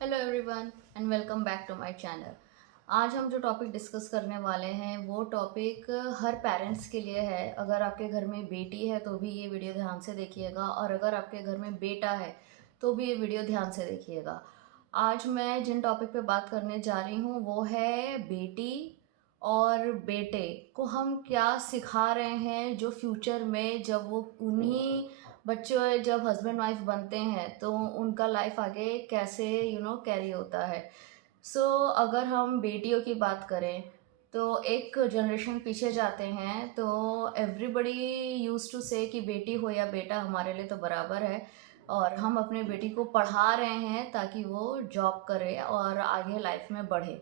Hello everyone and welcome back to my channel. आज हम जो टॉपिक डिस्कस करने वाले हैं वो टॉपिक हर पेरेंट्स के लिए है। अगर आपके घर में बेटी है तो भी ये वीडियो ध्यान से देखिएगा, और अगर आपके घर में बेटा है तो भी ये वीडियो ध्यान से देखिएगा। आज मैं जिन टॉपिक पे बात करने जा रही हूँ वो है बेटी और बेटे को हम क्या सिखा रहे हैं, जो फ्यूचर में जब वो उन्हीं बच्चे जब हस्बैंड वाइफ बनते हैं तो उनका लाइफ आगे कैसे कैरी होता है। अगर हम बेटियों की बात करें तो एक जनरेशन पीछे जाते हैं तो एवरीबडी यूज टू से कि बेटी हो या बेटा हमारे लिए तो बराबर है, और हम अपने बेटी को पढ़ा रहे हैं ताकि वो जॉब करे और आगे लाइफ में बढ़े।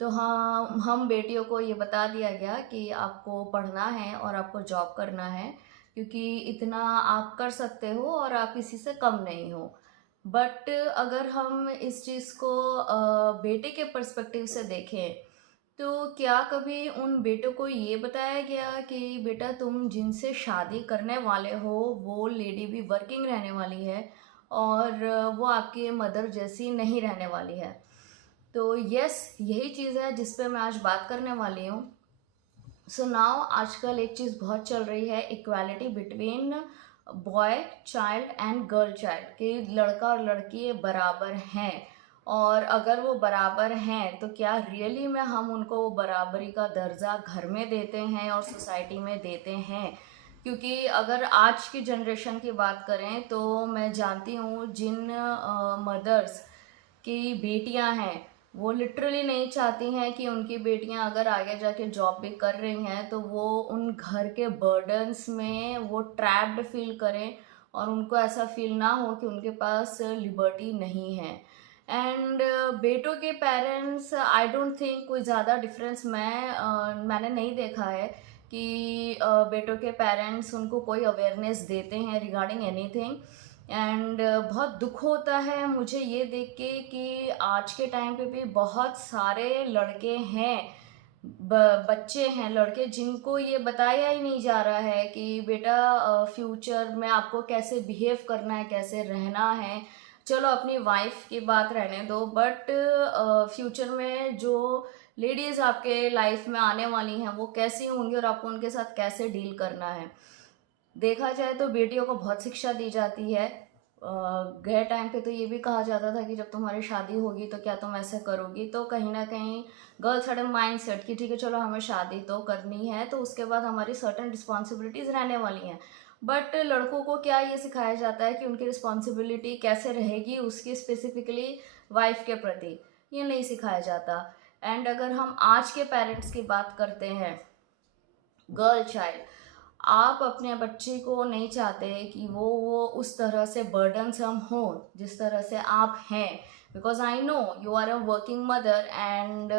तो हम बेटियों को ये बता दिया गया कि आपको पढ़ना है और आपको जॉब करना है, क्योंकि इतना आप कर सकते हो और आप किसी से कम नहीं हो। बट अगर हम इस चीज़ को बेटे के पर्सपेक्टिव से देखें तो क्या कभी उन बेटों को ये बताया गया कि बेटा तुम जिनसे शादी करने वाले हो वो लेडी भी वर्किंग रहने वाली है और वो आपकी मदर जैसी नहीं रहने वाली है। तो यस, यही चीज़ है जिस पे मैं आज बात करने वाली हूँ। नाउ आजकल एक चीज़ बहुत चल रही है, equality between boy child and girl child, कि लड़का और लड़की बराबर हैं। और अगर वो बराबर हैं तो क्या रियली में हम उनको वो बराबरी का दर्जा घर में देते हैं और सोसाइटी में देते हैं? क्योंकि अगर आज की जनरेशन की बात करें तो मैं जानती हूँ जिन मदर्स की बेटियां हैं वो लिटरली नहीं चाहती हैं कि उनकी बेटियां अगर आगे जाके जॉब भी कर रही हैं तो वो उन घर के बर्डन्स में वो ट्रैप्ड फील करें, और उनको ऐसा फील ना हो कि उनके पास लिबर्टी नहीं है। एंड बेटों के पेरेंट्स आई डोंट थिंक कोई ज़्यादा डिफरेंस मैंने नहीं देखा है कि बेटों के पेरेंट्स उनको कोई अवेयरनेस देते हैं रिगार्डिंग एनीथिंग। एंड बहुत दुख होता है मुझे ये देख के कि आज के टाइम पे भी बहुत सारे लड़के हैं, बच्चे हैं लड़के, जिनको ये बताया ही नहीं जा रहा है कि बेटा फ्यूचर में आपको कैसे बिहेव करना है, कैसे रहना है। चलो अपनी वाइफ की बात रहने दो, बट फ्यूचर में जो लेडीज़ आपके लाइफ में आने वाली हैं वो कैसी होंगी और आपको उनके साथ कैसे डील करना है। देखा जाए तो बेटियों को बहुत शिक्षा दी जाती है। गए टाइम पे तो ये भी कहा जाता था कि जब तुम्हारी शादी होगी तो क्या तुम ऐसे करोगी, तो कहीं ना कहीं गर्ल्स हैड माइंड सेट कि ठीक है चलो हमें शादी तो करनी है तो उसके बाद हमारी सर्टन रिस्पॉन्सिबिलिटीज़ रहने वाली हैं। बट लड़कों को क्या ये सिखाया जाता है कि उनकी रिस्पॉन्सिबिलिटी कैसे रहेगी उसकी स्पेसिफिकली वाइफ के प्रति, ये नहीं सिखाया जाता। एंड अगर हम आज के पेरेंट्स की बात करते हैं, गर्ल चाइल्ड, आप अपने बच्चे को नहीं चाहते कि वो उस तरह से बर्डनसम हो जिस तरह से आप हैं, because I know you are a working mother and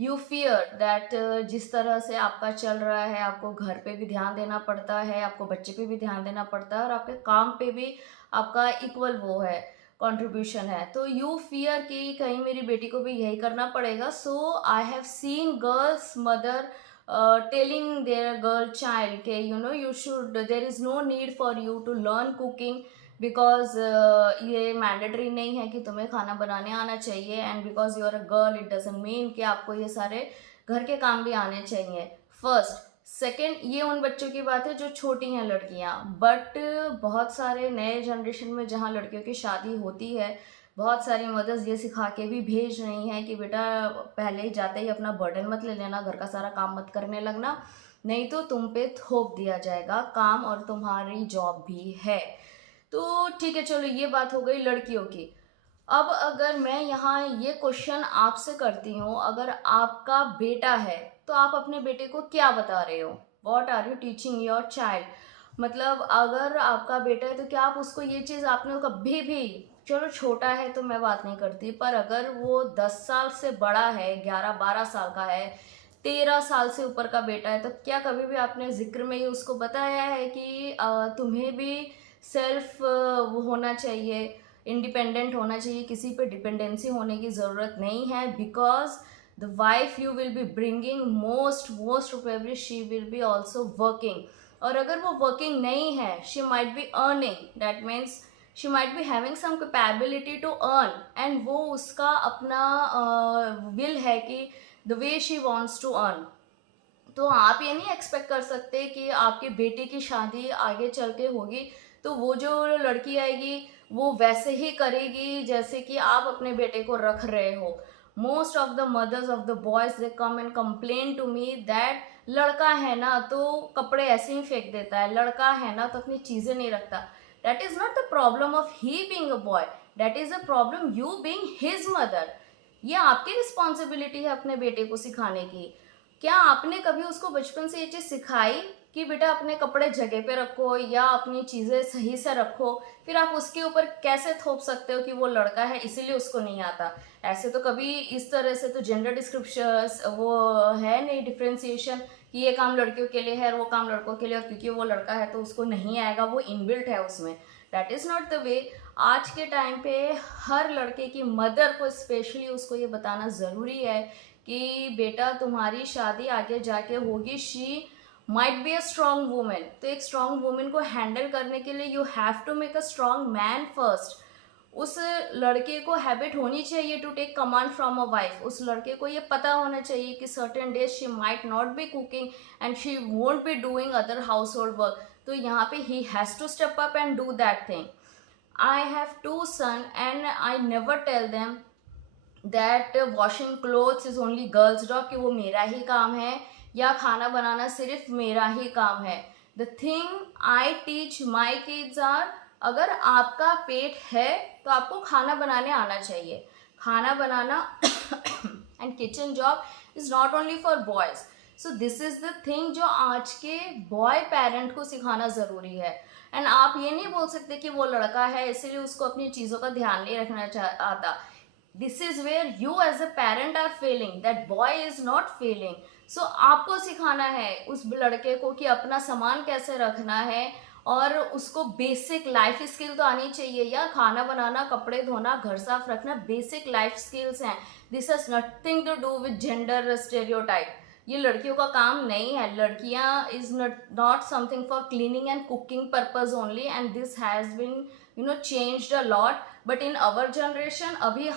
you fear that जिस तरह से आपका चल रहा है आपको घर पे भी ध्यान देना पड़ता है, आपको बच्चे पे भी ध्यान देना पड़ता है, और आपके काम पे भी आपका इक्वल वो है, कंट्रीब्यूशन है। तो यू फियर कि कहीं मेरी बेटी को भी यही करना पड़ेगा। So I have seen girls mother telling their girl child okay, you should, there is no need for you to learn cooking because ये मैंडेटरी नहीं है कि तुम्हें खाना बनाने आना चाहिए, and because you are a girl it doesn't mean कि आपको ये सारे घर के काम भी आने चाहिए। फर्स्ट सेकेंड, ये उन बच्चों की बात है जो छोटी हैं लड़कियां, बट बहुत सारे नए जनरेशन में जहाँ लड़कियों की शादी होती है बहुत सारी मदर्स ये सिखा के भी भेज रही हैं कि बेटा पहले ही जाते ही अपना बर्डन मत ले लेना, घर का सारा काम मत करने लगना, नहीं तो तुम पे थोप दिया जाएगा काम और तुम्हारी जॉब भी है। तो ठीक है चलो ये बात हो गई लड़कियों की। अब अगर मैं यहाँ ये क्वेश्चन आपसे करती हूँ, अगर आपका बेटा है तो आप अपने बेटे को क्या बता रहे हो? What are you teaching your child? मतलब अगर आपका बेटा है तो क्या आप उसको ये चीज़ आपने कभी भी, चलो छोटा है तो मैं बात नहीं करती, पर अगर वो 10 साल से बड़ा है, 11-12 साल का है, 13 साल से ऊपर का बेटा है, तो क्या कभी भी आपने जिक्र में ये उसको बताया है कि तुम्हें भी सेल्फ वो होना चाहिए, इंडिपेंडेंट होना चाहिए, किसी पे डिपेंडेंसी होने की ज़रूरत नहीं है, because the wife you will be bringing most of every, she will be also working. और अगर वो वर्किंग नहीं है, she might be earning, that means she might be having some capability to earn, and वो उसका अपना will है कि the way she wants to earn. तो आप ये नहीं एक्सपेक्ट कर सकते कि आपकी बेटी की शादी आगे चल के होगी तो वो जो लड़की आएगी वो वैसे ही करेगी जैसे कि आप अपने बेटे को रख रहे हो। Most of the mothers of the boys they come and complain to me that लड़का है ना तो कपड़े ऐसे ही फेंक देता है, लड़का है ना तो अपनी चीजें नहीं रखता। That is not the problem of he being a boy, that is the problem you being his mother. ये आपकी रिस्पॉन्सिबिलिटी है अपने बेटे को सिखाने की। क्या आपने कभी उसको बचपन से ये चीज सिखाई कि बेटा अपने कपड़े जगह पे रखो या अपनी चीजें सही से रखो? फिर आप उसके ऊपर कैसे थोप सकते हो कि वो लड़का है इसीलिए उसको नहीं आता? ऐसे तो कभी इस तरह से तो जेंडर डिस्क्रिप्शन वो है नहीं डिफ्रेंसिएशन कि ये काम लड़कियों के लिए है और वो काम लड़कों के लिए, और क्योंकि वो लड़का है तो उसको नहीं आएगा, वो इनबिल्ट है उसमें। दैट इज नॉट द वे। आज के टाइम पे हर लड़के की मदर को स्पेशली उसको ये बताना जरूरी है कि बेटा तुम्हारी शादी आगे जाके होगी, she might be a strong women. तो एक स्ट्रॉन्ग वुमेन को हैंडल करने के लिए you have to make a strong man first. उस लड़के को हैबिट होनी चाहिए to take command from a wife. उस लड़के को ये पता होना चाहिए कि certain days she might not be cooking and she won't be doing other household work, तो यहाँ पे he has to step up and do that thing. I have two son and I never tell them that washing clothes is only girls job, कि वो मेरा ही काम है या खाना बनाना सिर्फ मेरा ही काम है। The thing I teach my kids are, अगर आपका पेट है तो आपको खाना बनाने आना चाहिए। खाना बनाना and kitchen job is not only for boys. So this is the thing जो आज के बॉय पेरेंट को सिखाना जरूरी है। एंड आप ये नहीं बोल सकते कि वो लड़का है इसीलिए उसको अपनी चीजों का ध्यान नहीं रखना आता। This is where you as a parent are failing, that boy is not failing. So आपको सिखाना है उस लड़के को कि अपना सामान कैसे रखना है, और उसको बेसिक लाइफ स्किल तो आनी चाहिए। या खाना बनाना, कपड़े धोना, घर साफ रखना बेसिक लाइफ स्किल्स हैं। This has nothing to do with gender stereotype. ये लड़कियों का काम नहीं है। लड़कियां is not something for cleaning and cooking purpose only, and this has been changed a lot. But in our generation अभी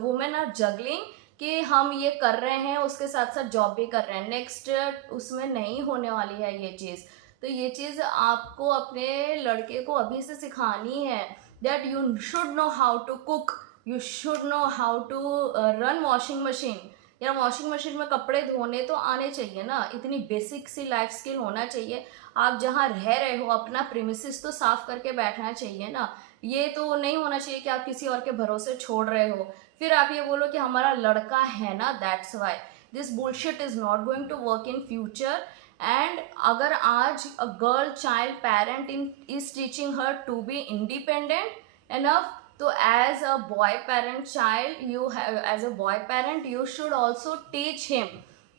women are juggling कि हम ये कर रहे हैं उसके साथ साथ जॉब भी कर रहे हैं। नेक्स्ट उसमें नहीं होने वाली है ये चीज़। तो ये चीज़ आपको अपने लड़के को अभी से सिखानी है that you should know how to cook, you should know how to run washing machine. या वॉशिंग मशीन में कपड़े धोने तो आने चाहिए ना, इतनी बेसिक सी लाइफ स्किल होना चाहिए। आप जहाँ रह रहे हो अपना प्रीमिसेस तो साफ करके बैठना चाहिए ना। ये तो नहीं होना चाहिए कि आप किसी और के भरोसे छोड़ रहे हो फिर आप ये बोलो कि हमारा लड़का है ना, that's why. This bullshit is not going to work in future. And अगर आज a girl child parent in is teaching her to be independent enough, तो as a boy parent child you as a boy parent you should also teach him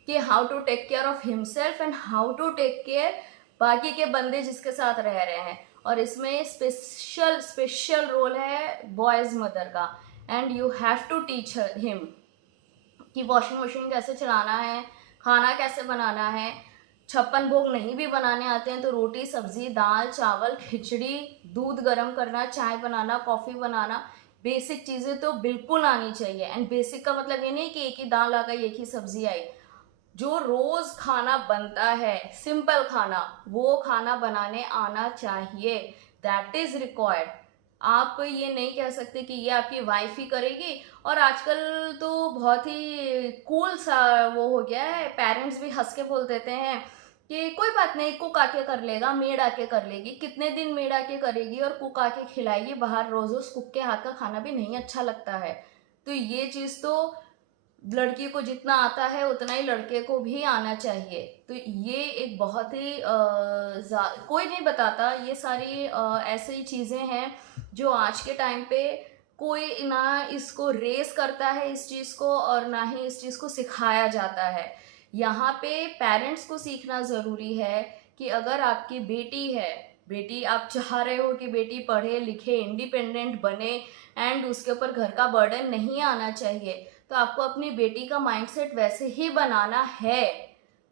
कि how to take care of himself and how to take care बाकी के बंदे जिसके साथ रह रहे हैं। और इसमें स्पेशल रोल है बॉयज मदर का, and you have to teach him कि वॉशिंग मशीन कैसे चलाना है, खाना कैसे बनाना है। 56 भोग नहीं भी बनाने आते हैं तो रोटी, सब्जी, दाल, चावल, खिचड़ी, दूध गर्म करना, चाय बनाना, कॉफ़ी बनाना, बेसिक चीज़ें तो बिल्कुल आनी चाहिए। एंड बेसिक का मतलब ये नहीं कि एक ही दाल आ गई, एक ही सब्जी आई। जो रोज खाना बनता है सिंपल खाना, वो खाना बनाने आना चाहिए। That is required. आप ये नहीं कह सकते कि ये आपकी वाइफ ही करेगी। और आजकल तो बहुत ही कूल सा वो हो गया है, पेरेंट्स भी हंस के बोल देते हैं कि कोई बात नहीं, कुक आके कर लेगा, मेड आके कर लेगी। कितने दिन मेड आके करेगी और कुक आके खिलाएगी? बाहर रोज रोज कुक के हाथ का खाना भी नहीं अच्छा लगता है। तो ये चीज़ तो लड़की को जितना आता है उतना ही लड़के को भी आना चाहिए। तो ये एक बहुत ही कोई नहीं बताता। ये सारी ऐसी चीज़ें हैं जो आज के टाइम पे कोई ना इसको रेस करता है इस चीज़ को, और ना ही इस चीज़ को सिखाया जाता है। यहाँ पे पेरेंट्स को सीखना ज़रूरी है कि अगर आपकी बेटी है, बेटी आप चाह रहे हो कि बेटी पढ़े लिखे इंडिपेंडेंट बने एंड उसके ऊपर घर का बर्डन नहीं आना चाहिए, तो आपको अपनी बेटी का माइंडसेट वैसे ही बनाना है।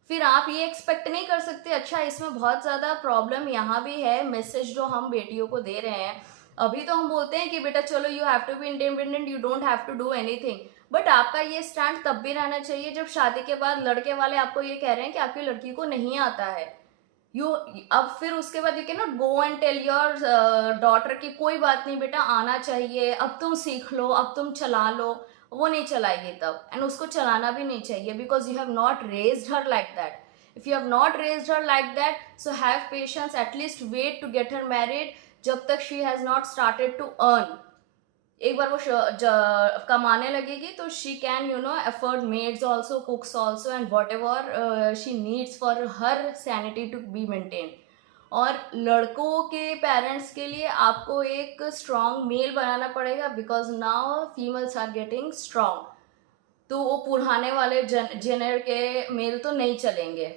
फिर आप ये एक्सपेक्ट नहीं कर सकते। अच्छा, इसमें बहुत ज़्यादा प्रॉब्लम यहाँ भी है, मैसेज जो हम बेटियों को दे रहे हैं, अभी तो हम बोलते हैं कि बेटा चलो you have to be independent, you don't have to do anything, but आपका ये स्टैंड तब भी रहना चाहिए जब शादी के बाद लड़के वाले आपको ये कह रहे हैं कि आपकी लड़की को नहीं आता है। यू अब फिर उसके बाद you can not go and tell your daughter की कोई बात नहीं बेटा आना चाहिए, अब तुम सीख लो, अब तुम चला लो। वो नहीं चलाएगी तब, एंड उसको चलाना भी नहीं चाहिए, because you have not raised her like that. If you have not raised her like that, so have patience, at least wait to get her married जब तक she has not started to earn. एक बार वो कमाने लगेगी तो she can afford maids also, cooks also, and whatever she needs for her sanity to be maintain. और लड़कों के पेरेंट्स के लिए आपको एक स्ट्रॉन्ग मेल बनाना पड़ेगा, because now females are getting strong. तो वो पुराने वाले जेनर के मेल तो नहीं चलेंगे,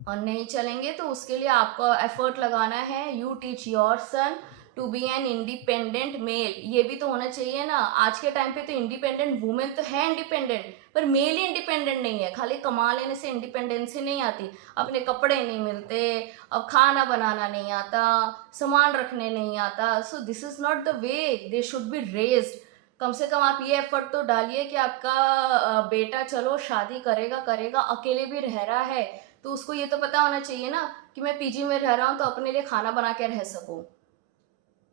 और नहीं चलेंगे तो उसके लिए आपको एफर्ट लगाना है। You teach your son to be an independent male. ये भी तो होना चाहिए ना, आज के टाइम पे तो इंडिपेंडेंट वुमेन तो है इंडिपेंडेंट, पर मेल ही इंडिपेंडेंट नहीं है। खाली कमा लेने से इंडिपेंडेंसी नहीं आती, अपने कपड़े नहीं मिलते, अब खाना बनाना नहीं आता, सामान रखने नहीं आता। So this is not the way they should be raised. कम से कम आप ये एफर्ट तो डालिए कि आपका बेटा चलो शादी करेगा, अकेले भी रह रहा है तो उसको ये तो पता होना चाहिए ना कि मैं पीजी में रह रहा हूँ तो अपने लिए खाना बना के रह सकूँ।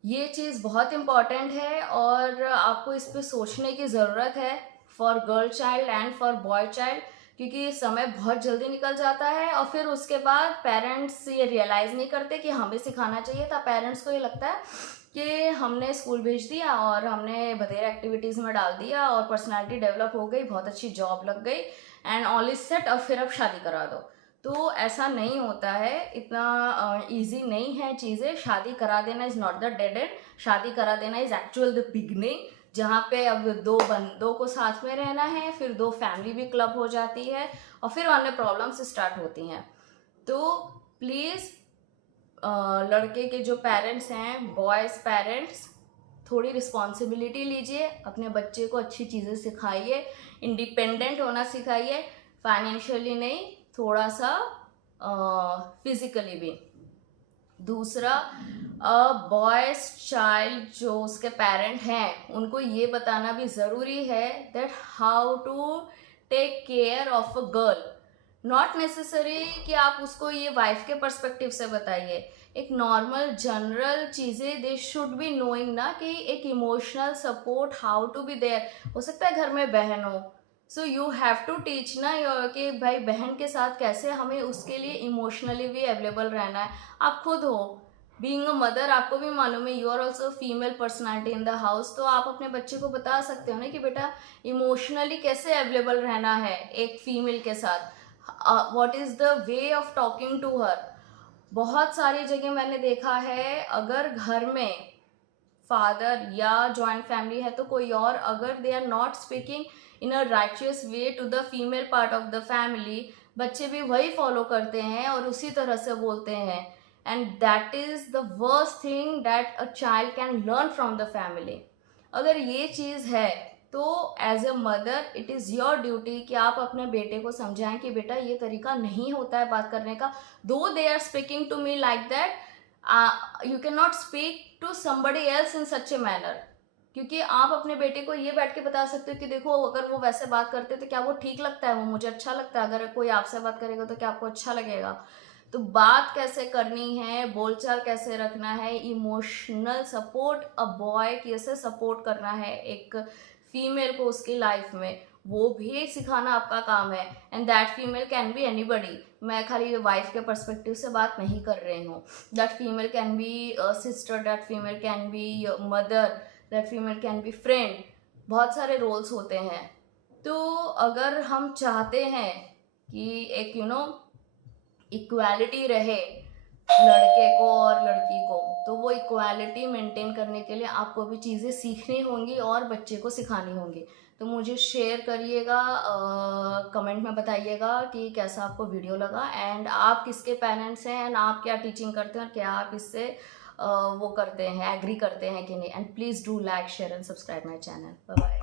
ये चीज़ बहुत इम्पॉर्टेंट है और आपको इस पे सोचने की ज़रूरत है, for girl child and for boy child, क्योंकि समय बहुत जल्दी निकल जाता है और फिर उसके बाद पेरेंट्स ये रियलाइज़ नहीं करते कि हमें सिखाना चाहिए था। पेरेंट्स को ये लगता है कि हमने स्कूल भेज दिया और हमने बथेरे एक्टिविटीज़ में डाल दिया और पर्सनालिटी डेवलप हो गई, बहुत अच्छी जॉब लग गई एंड ऑल इज सेट, अब फिर अब शादी करा दो। तो ऐसा नहीं होता है, इतना इजी नहीं है चीज़ें। शादी करा देना is not the dead and, शादी करा देना इज़ एक्चुअल द बिगनिंग, जहाँ पे अब दो बंदों को साथ में रहना है, फिर दो फैमिली भी क्लब हो जाती है और फिर अन्य प्रॉब्लम्स स्टार्ट होती हैं। तो प्लीज़ लड़के के जो पेरेंट्स हैं, बॉयज़ पेरेंट्स, थोड़ी रिस्पॉन्सिबिलिटी लीजिए, अपने बच्चे को अच्छी चीज़ें सिखाइए, इंडिपेंडेंट होना सिखाइए, फाइनेंशियली नहीं, थोड़ा सा फिजिकली भी। दूसरा, बॉयज चाइल्ड जो उसके पेरेंट हैं उनको ये बताना भी ज़रूरी है that how to take care of a girl. Not necessary कि आप उसको ये वाइफ के पर्सपेक्टिव से बताइए, एक नॉर्मल जनरल चीज़ें दे शुड बी नोइंग ना, कि एक emotional support how to be there. हो सकता है घर में बहन हो, so you have to teach ना कि भाई बहन के साथ कैसे हमें उसके लिए इमोशनली भी अवेलेबल रहना है। आप खुद हो बीइंग अ मदर, आपको भी मालूम है, you are also female personality in the house, तो आप अपने बच्चे को बता सकते हो ना कि बेटा इमोशनली कैसे अवेलेबल रहना है एक फीमेल के साथ, what is the way of talking to her. बहुत सारी जगह मैंने देखा है, अगर घर में फादर या जॉइंट फैमिली है तो कोई और, अगर they are not speaking in a righteous way to the female part of the family, बच्चे भी वही फॉलो करते हैं और उसी तरह से बोलते हैं, and that is the worst thing that a child can learn from the family. अगर ये चीज़ है तो as a mother it is your duty कि आप अपने बेटे को समझाएं कि बेटा ये तरीका नहीं होता है बात करने का। Though they are speaking to me like that, you can not speak to somebody else in such a manner. क्योंकि आप अपने बेटे को ये बैठ के बता सकते हो कि देखो अगर वो वैसे बात करते तो क्या वो ठीक लगता है, वो मुझे अच्छा लगता है, अगर कोई आपसे बात करेगा तो क्या आपको अच्छा लगेगा। तो बात कैसे करनी है, बोलचाल कैसे रखना है, इमोशनल सपोर्ट अ बॉय कैसे सपोर्ट करना है एक फीमेल को उसकी लाइफ में, वो भी सिखाना आपका काम है। And that female can be anybody, मैं खाली वाइफ के पर्सपेक्टिव से बात नहीं कर रही हूँ। That female can be sister, that female can be mother, that female can be friend, बहुत सारे रोल्स होते हैं। तो अगर हम चाहते हैं कि एक इक्वालिटी रहे लड़के को और लड़की को, तो वो इक्वालिटी मेंटेन करने के लिए आपको भी चीज़ें सीखनी होंगी और बच्चे को सिखानी होंगी। तो मुझे शेयर करिएगा, कमेंट में बताइएगा कि कैसा आपको वीडियो लगा, एंड आप किसके पेरेंट्स हैं एंड आप क्या टीचिंग करते हैं और क्या आप इससे वो करते हैं, एग्री करते हैं कि नहीं। And please do like, share and subscribe my channel. Bye bye.